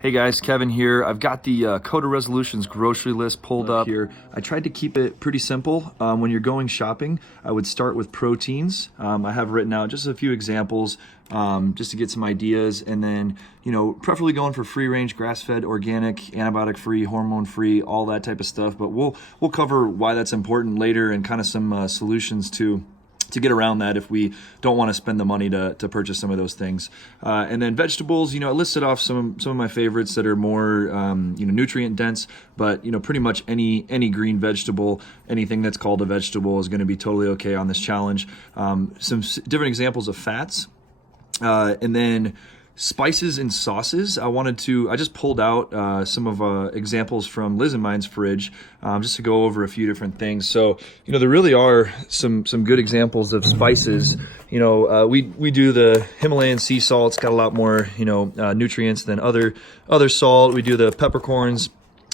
Hey guys, Kevin here. I've got the Koda Resolutions grocery list pulled up here. I tried to keep it pretty simple. When you're going shopping, I would start with proteins. I have written out just a few examples just to get some ideas, and then, preferably going for free-range, grass-fed, organic, antibiotic-free, hormone-free, all that type of stuff. But we'll cover why that's important later and kind of some solutions to get around that if we don't want to spend the money to purchase some of those things. And then vegetables, I listed off some of my favorites that are more, nutrient dense, but, pretty much any green vegetable, anything that's called a vegetable is going to be totally okay on this challenge. Some different examples of fats, and then spices and sauces. I just pulled out some of examples from Liz and mine's fridge just to go over a few different things. So, there really are some good examples of spices. We do the Himalayan sea salt. It's got a lot more, nutrients than other salt. We do the peppercorns.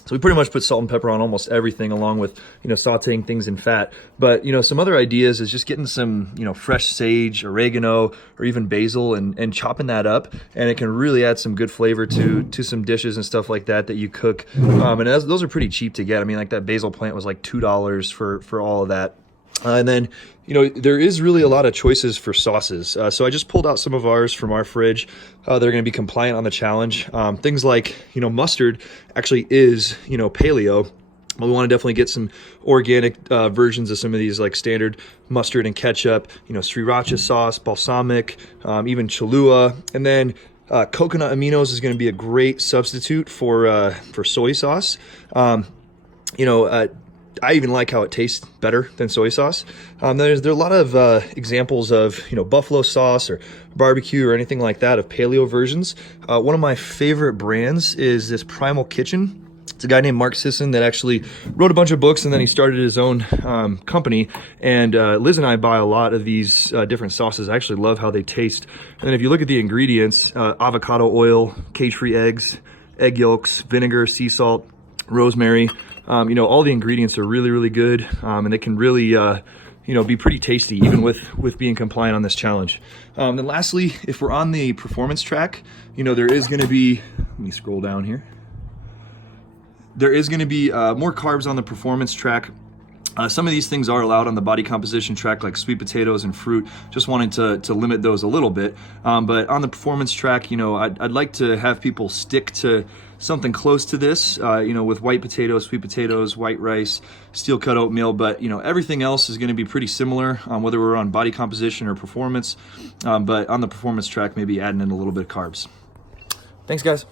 So we pretty much put salt and pepper on almost everything, along with, sauteing things in fat. But, some other ideas is just getting some, fresh sage, oregano, or even basil and chopping that up. And it can really add some good flavor to some dishes and stuff like that you cook. And those are pretty cheap to get. I mean, like that basil plant was like $2 for all of that. And then, there is really a lot of choices for sauces. So I just pulled out some of ours from our fridge. They're going to be compliant on the challenge. Things like, mustard actually is, paleo. But we want to definitely get some organic versions of some of these, like standard mustard and ketchup, sriracha sauce, balsamic, even Cholula. And then coconut aminos is going to be a great substitute for soy sauce. I even like how it tastes better than soy sauce. There are a lot of examples of, buffalo sauce or barbecue or anything like that of paleo versions. One of my favorite brands is this Primal Kitchen. It's a guy named Mark Sisson that actually wrote a bunch of books, and then he started his own company. And Liz and I buy a lot of these different sauces. I actually love how they taste. And then if you look at the ingredients, avocado oil, cage-free eggs, egg yolks, vinegar, sea salt, rosemary. All the ingredients are really, really good, and they can really, be pretty tasty, even with being compliant on this challenge. Then lastly, if we're on the performance track, there is going to be, let me scroll down here. There is going to be more carbs on the performance track. Some of these things are allowed on the body composition track, like sweet potatoes and fruit, just wanting to limit those a little bit. But on the performance track, I'd like to have people stick to something close to this, with white potatoes, sweet potatoes, white rice, steel cut oatmeal. But, everything else is going to be pretty similar, whether we're on body composition or performance. But on the performance track, maybe adding in a little bit of carbs. Thanks, guys.